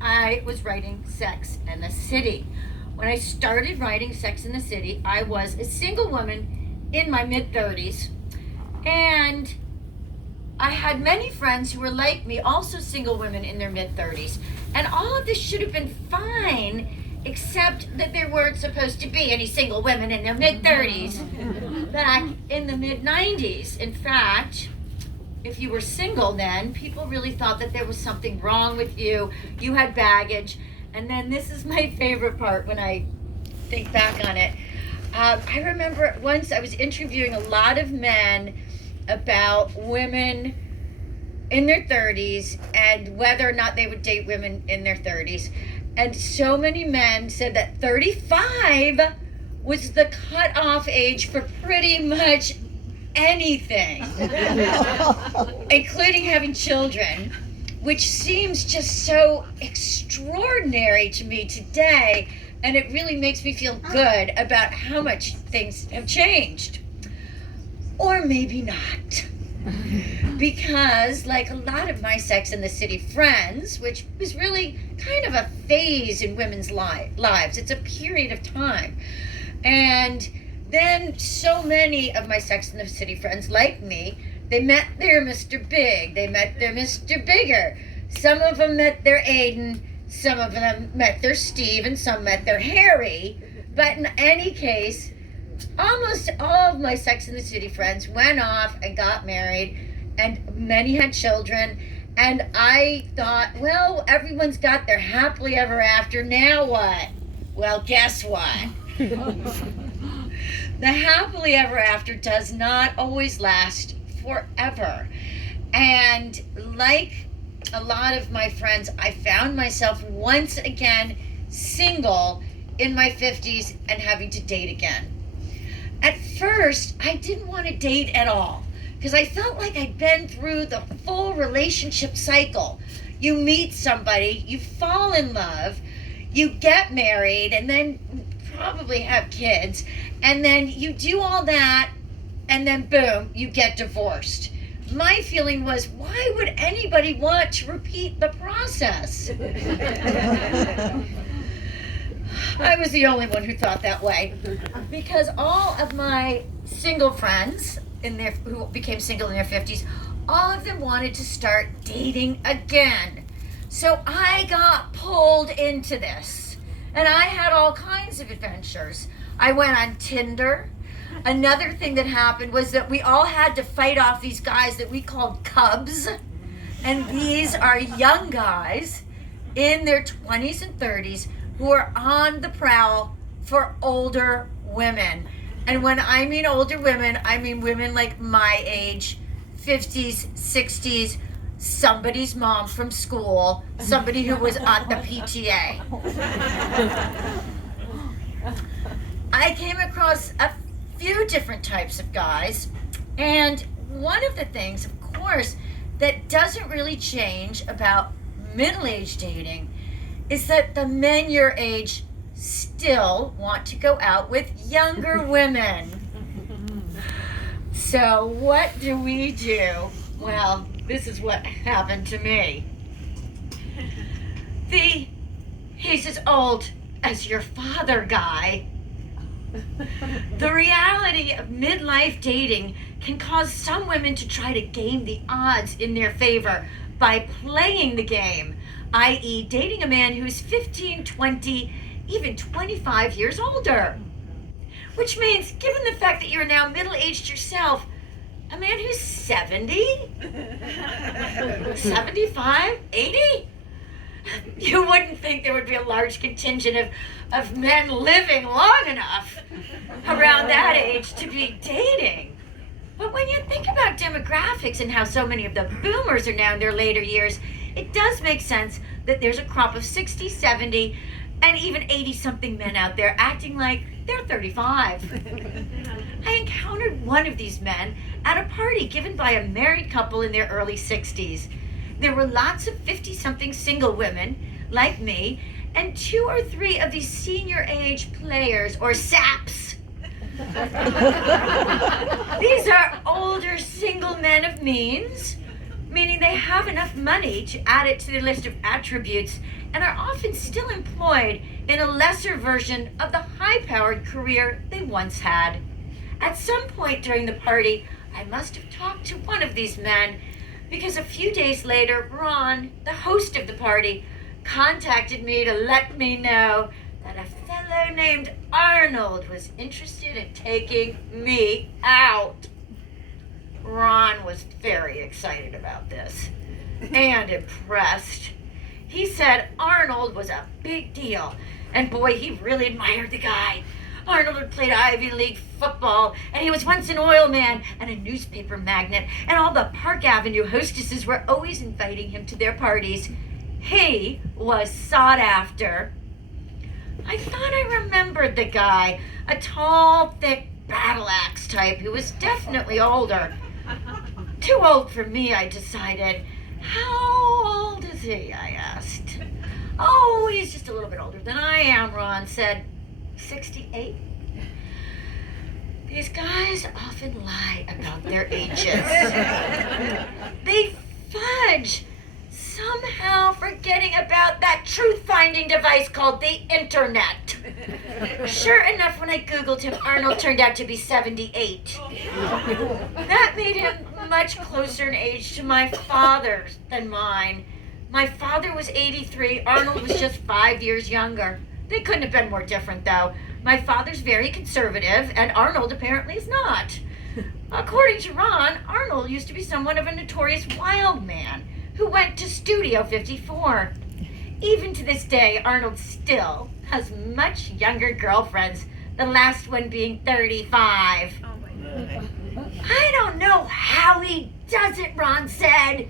I was writing Sex and the City. When I started writing Sex and the City, I was a single woman in my mid-30s, and I had many friends who were like me, also single women in their mid-30s. And all of this should have been fine, except that there weren't supposed to be any single women in their mid-30s back in the mid-90s. In fact, if you were single then, people really thought that there was something wrong with you. You had baggage. And then this is my favorite part when I think back on it. I remember once I was interviewing a lot of men about women in their 30s and whether or not they would date women in their 30s. And so many men said that 35 was the cutoff age for pretty much anything, including having children, which seems just so extraordinary to me today. And it really makes me feel good about how much things have changed. Or maybe not. Because like a lot of my Sex and the City friends, which was really kind of a phase in women's lives, it's a period of time. And then so many of my Sex and the City friends, like me, they met their Mr. Big, they met their Mr. Bigger. Some of them met their Aiden, some of them met their Steve, and some met their Harry. But in any case, almost all of my Sex and the City friends went off and got married, and many had children. And I thought, well, everyone's got their happily ever after. Now what? Well, guess what? The happily ever after does not always last forever. And like a lot of my friends, I found myself once again single in my 50s and having to date again. At first, I didn't want to date at all because I felt like I'd been through the full relationship cycle. You meet somebody, you fall in love, you get married, and then probably have kids, and then you do all that, and then boom, you get divorced. My feeling was, why would anybody want to repeat the process? I was the only one who thought that way, because all of my single friends who became single in their 50s, all of them wanted to start dating again. So I got pulled into this, and I had all kinds of adventures. I went on Tinder. Another thing that happened was that we all had to fight off these guys that we called cubs, and these are young guys in their 20s and 30s who are on the prowl for older women. And when I mean older women, I mean women like my age, 50s, 60s, somebody's mom from school, somebody who was at the PTA. I came across a few different types of guys, and one of the things, of course, that doesn't really change about middle-aged dating is that the men your age still want to go out with younger women. So what do we do? Well, this is what happened to me. He's as old as your father guy. The reality of midlife dating can cause some women to try to game the odds in their favor by playing the game, i.e. dating a man who's 15, 20, even 25 years older. Which means, given the fact that you're now middle-aged yourself, a man who's 70, 75, 80? You wouldn't think there would be a large contingent of men living long enough around that age to be dating. But when you think about demographics and how so many of the boomers are now in their later years, it does make sense that there's a crop of 60, 70, and even 80-something men out there acting like they're 35. I encountered one of these men at a party given by a married couple in their early 60s. There were lots of 50-something single women, like me, and 2 or 3 of these senior age players, or saps. These are older single men of means meaning they have enough money to add it to their list of attributes and are often still employed in a lesser version of the high-powered career they once had. At some point during the party, I must have talked to one of these men, because a few days later, Ron, the host of the party, contacted me to let me know that a fellow named Arnold was interested in taking me out. Ron was very excited about this and impressed. He said Arnold was a big deal, and boy, he really admired the guy. Arnold had played Ivy League football, and he was once an oil man and a newspaper magnate, and all the Park Avenue hostesses were always inviting him to their parties. He was sought after. I thought I remembered the guy, a tall, thick battle axe type who was definitely older. Too old for me, I decided. How old is he? I asked. Oh, he's just a little bit older than I am, Ron said. 68. These guys often lie about their ages. They fudge, somehow forgetting about that truth-finding device called the internet. Sure enough, when I Googled him, Arnold turned out to be 78. That made him much closer in age to my father's than mine. My father was 83, Arnold was just 5 years younger. They couldn't have been more different, though. My father's very conservative, and Arnold apparently is not. According to Ron, Arnold used to be somewhat of a notorious wild man who went to Studio 54. Even to this day, Arnold still has much younger girlfriends, the last one being 35. Oh my God. I don't know how he does it, Ron said.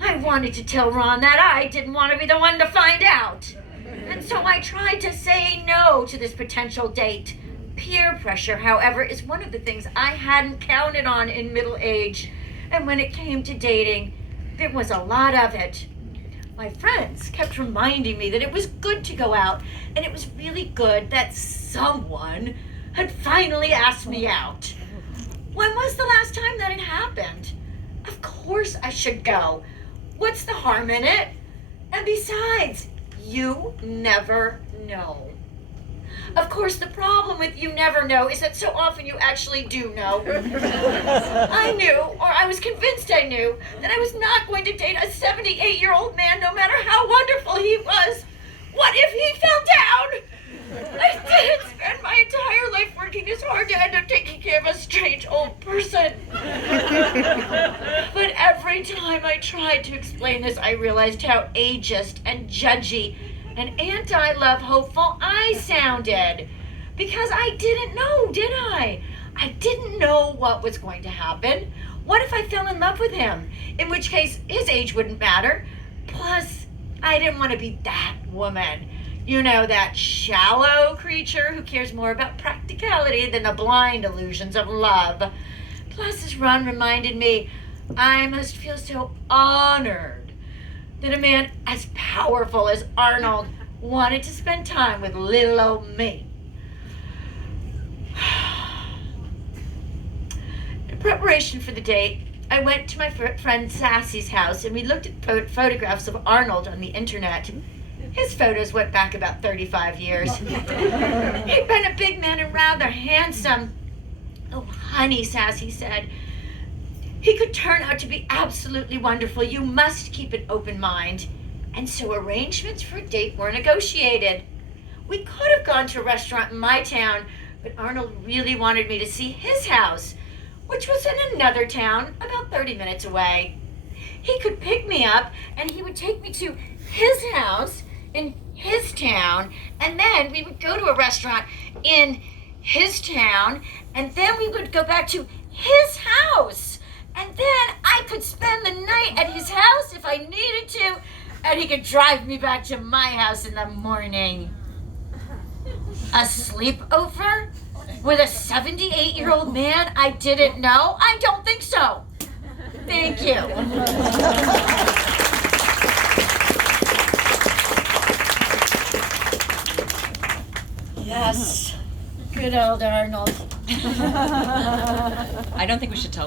I wanted to tell Ron that I didn't want to be the one to find out. And so I tried to say no to this potential date. Peer pressure, however, is one of the things I hadn't counted on in middle age. And when it came to dating, there was a lot of it. My friends kept reminding me that it was good to go out, and it was really good that someone had finally asked me out. When was the last time that it happened? Of course I should go. What's the harm in it? And besides, you never know. Of course, the problem with you never know is that so often you actually do know. I knew, or I was convinced I knew, that I was not going to date a 78-year-old man no matter how wonderful he was. What if he fell down? I didn't spend my entire life working this hard to end up taking care of a strange old person. But every time I tried to explain this, I realized how ageist and judgy and anti-love hopeful I sounded. Because I didn't know, did I? I didn't know what was going to happen. What if I fell in love with him? In which case, his age wouldn't matter. Plus, I didn't want to be that woman. You know, that shallow creature who cares more about practicality than the blind illusions of love. Plus, as Ron reminded me, I must feel so honored that a man as powerful as Arnold wanted to spend time with little old me. In preparation for the date, I went to my friend Sassy's house and we looked at photographs of Arnold on the internet. His photos went back about 35 years. He'd been a big man and rather handsome. Oh, honey, Sassy said, he could turn out to be absolutely wonderful. You must keep an open mind. And so arrangements for a date were negotiated. We could have gone to a restaurant in my town, but Arnold really wanted me to see his house, which was in another town about 30 minutes away. He could pick me up and he would take me to his house in his town, and then we would go to a restaurant in his town, and then we would go back to his house. And then I could spend the night at his house if I needed to, and he could drive me back to my house in the morning. A sleepover with a 78-year-old man I didn't know? I don't think so. Thank you. Yes. Good old Arnold. I don't think we should tell them.